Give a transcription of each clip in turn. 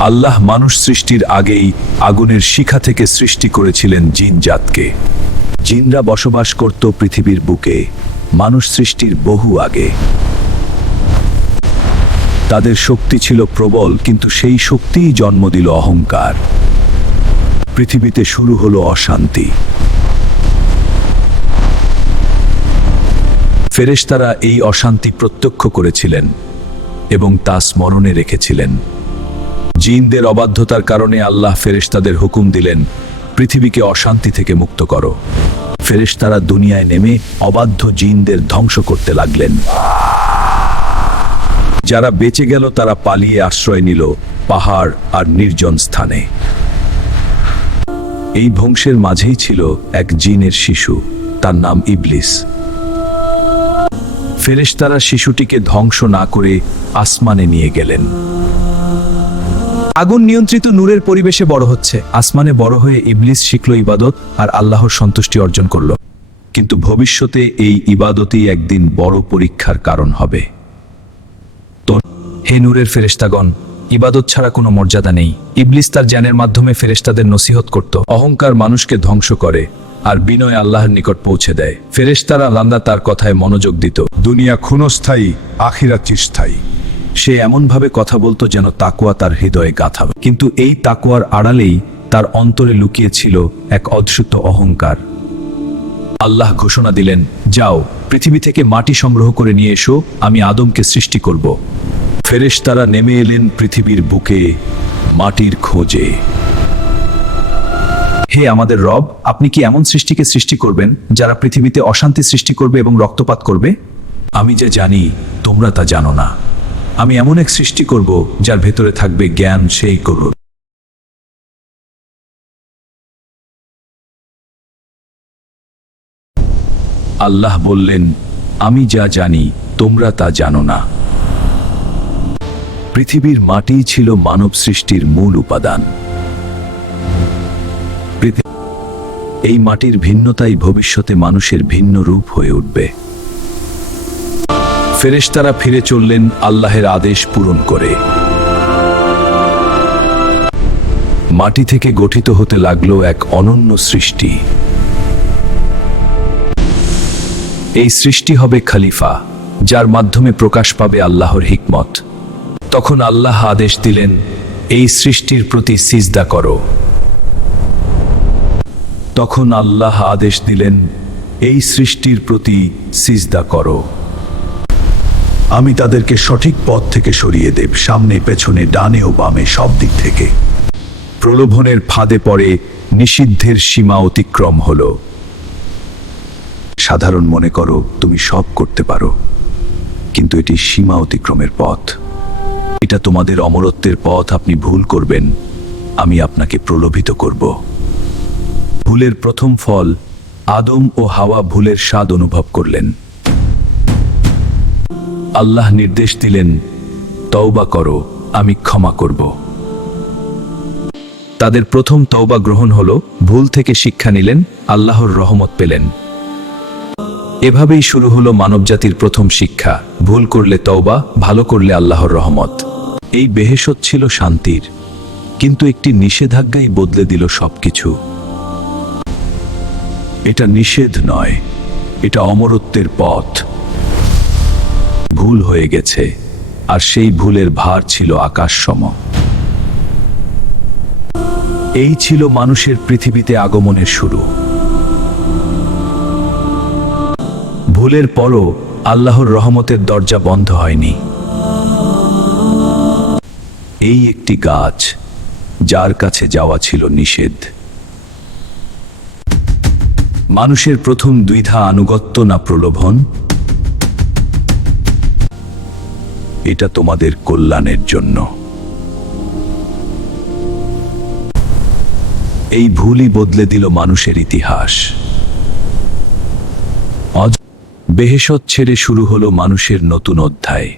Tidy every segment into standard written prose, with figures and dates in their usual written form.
আল্লাহ মানুষ সৃষ্টির আগেই আগুনের শিখা থেকে সৃষ্টি করেছিলেন জিন জাতকে। জিনরা বসবাস করত পৃথিবীর বুকে মানুষ সৃষ্টির বহু আগে। তাদের শক্তি ছিল প্রবল, কিন্তু সেই শক্তিই জন্ম দিল অহংকার। পৃথিবীতে শুরু হলো অশান্তি। ফেরেশতারা এই অশান্তি প্রত্যক্ষ করেছিলেন এবং তা স্মরণে রেখেছিলেন। জিনদের অবাধ্যতার কারণে আল্লাহ ফেরেশতাদের হুকুম দিলেন, পৃথিবীকে অশান্তি থেকে মুক্ত করো। ফেরেশতারা দুনিয়ায় নেমে অবাধ্য জিনদের ধ্বংস করতে লাগলেন। যারা বেঁচে গেল তারা পালিয়ে আশ্রয় নিল পাহাড় আর নির্জন স্থানে। এই ধ্বংসের মাঝেই ছিল এক জিনের শিশু, তার নাম ইবলিস। ফেরেশতারা শিশুটিকে ধ্বংস না করে আসমানে নিয়ে গেলেন। আগুন নিয়ন্ত্রিত নূরের পরিবেশে বড় হচ্ছে। আসমানে বড় হয়ে ইবলিস শিখল ইবাদত আর আল্লাহর সন্তুষ্টি অর্জন করল। কিন্তু ভবিষ্যতে এই ইবাদতই একদিন বড় পরীক্ষার কারণ হবে। হে নূরের ফেরেশতাগণ, ইবাদত ছাড়া কোনো মর্যাদা নেই। ইবলিস তার জ্ঞানের মাধ্যমে ফেরেশতাদের নসিহত করত। অহংকার মানুষকে ধ্বংস করে আর বিনয় আল্লাহর নিকট পৌঁছে দেয়। ফেরেশতারা আল্লাহ তার কথায় মনোযোগ দিত। দুনিয়া ক্ষণস্থায়ী, আখিরাত চিরস্থায়ী। সে এমনভাবে কথা বলতো যেন তাকওয়া তার হৃদয়ে গাঁথা। কিন্তু এই তাকওয়ার আড়ালেই তার অন্তরে লুকিয়ে ছিল এক অদ্ভুত অহংকার। আল্লাহ ঘোষণা দিলেন, যাও পৃথিবী থেকে মাটি সংগ্রহ করে নিয়ে এসো, আমি আদমকে সৃষ্টি করব। ফেরেশতারা নেমে এলেন পৃথিবীর বুকে মাটির খোঁজে। হে আমাদের রব, আপনি কি এমন সৃষ্টিকে সৃষ্টি করবেন যারা পৃথিবীতে অশান্তি সৃষ্টি করবে এবং রক্তপাত করবে? আমি যা জানি তোমরা তা জানো না। আমি এমন এক সৃষ্টি করব যার ভেতরে থাকবে জ্ঞান, সেই করো। আল্লাহ বললেন, আমি যা জানি তোমরা তা জানো না। পৃথিবীর মাটি ছিল মানব সৃষ্টির মূল উপাদান। এই মাটির ভিন্নতাই ভবিষ্যতে মানুষের ভিন্ন রূপ হয়ে উঠবে। ফেরেশতারা ফিরে চললেন আল্লাহের আদেশ পূরণ করে। মাটি থেকে গঠিত হতে লাগলো এক অনন্য সৃষ্টি। এই সৃষ্টি হবে খলিফা, যার মাধ্যমে প্রকাশ পাবে আল্লাহর হিকমত। তখন আল্লাহ আদেশ দিলেন, এই সৃষ্টির প্রতি সিজদা করো। তখন আল্লাহ আদেশ দিলেন, এই সৃষ্টির প্রতি সিজদা করো। আমি তাদেরকে সঠিক পথ থেকে সরিয়ে দেব, সামনে পেছনে ডানে ও বামে সব দিক থেকে। প্রলোভনের ফাঁদে পড়ে নিষিদ্ধের সীমা অতিক্রম হলো। সাধারণ মনে করো তুমি সব করতে পারো, কিন্তু এটি সীমা অতিক্রমের পথ। এটা তোমাদের অমরত্বের পথ। আপনি ভুল করবেন, আমি আপনাকে প্রলোভিত করব। ভুলের প্রথম ফল, আদম ও হাওয়া ভুলের স্বাদ অনুভব করলেন। আল্লাহ নির্দেশ দিলেন, তওবা করো, আমি ক্ষমা করব। তাদের প্রথম তওবা গ্রহণ হলো, ভুল থেকে শিক্ষা নিলেন, আল্লাহর রহমত পেলেন। এভাবেই শুরু হলো মানবজাতির প্রথম শিক্ষা, ভুল করলে তওবা, ভালো করলে আল্লাহর রহমত। এই বেহেশত ছিল শান্তির, কিন্তু একটি নিষেধাজ্ঞাই বদলে দিল সবকিছু। এটা নিষেধ নয়, এটা অমরত্বের পথ। ভুল হয়ে গেছে, আর সেই ভুলের ভার ছিল আকাশসম। এই ছিল মানুষের পৃথিবীতে আগমনের শুরু। ভুলের পরও আল্লাহর রহমতের দরজা বন্ধ হয়নি। এই একটি গাছ, যার কাছে যাওয়া ছিল নিষেধ। মানুষের প্রথম দ্বিধা, আনুগত্য না প্রলোভন? এটা তোমাদের কল্যাণের জন্য। এই ভুলই বদলে দিল মানুষের ইতিহাস। বেহেশত ছেড়ে শুরু হলো মানুষের নতুন অধ্যায়।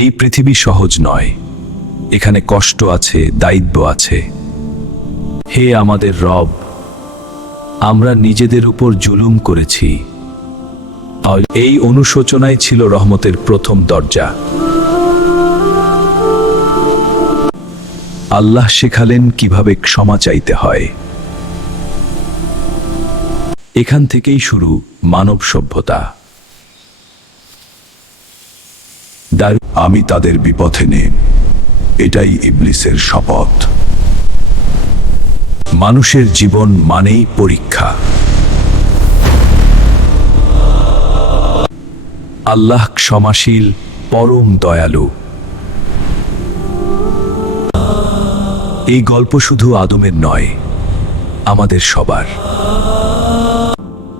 এই পৃথিবী সহজ নয়, এখানে কষ্ট আছে, দায়িত্ব আছে। হে আমাদের রব, আমরা নিজেদের উপর জুলুম করেছি। এই অনুশোচনাই ছিল রহমতের প্রথম দরজা। আল্লাহ শেখালেন কিভাবে ক্ষমা চাইতে হয়। এখান থেকেই শুরু মানব সভ্যতা। আমি তাদের বিপথে নেই, এটাই ইবলিসের শপথ। মানুষের জীবন মানেই পরীক্ষা। আল্লাহ ক্ষমাশীল, পরম দয়ালু। এই গল্প শুধু আদমের নয়, আমাদের সবার।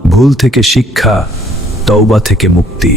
ভুল থেকে শিক্ষা, তওবা থেকে মুক্তি।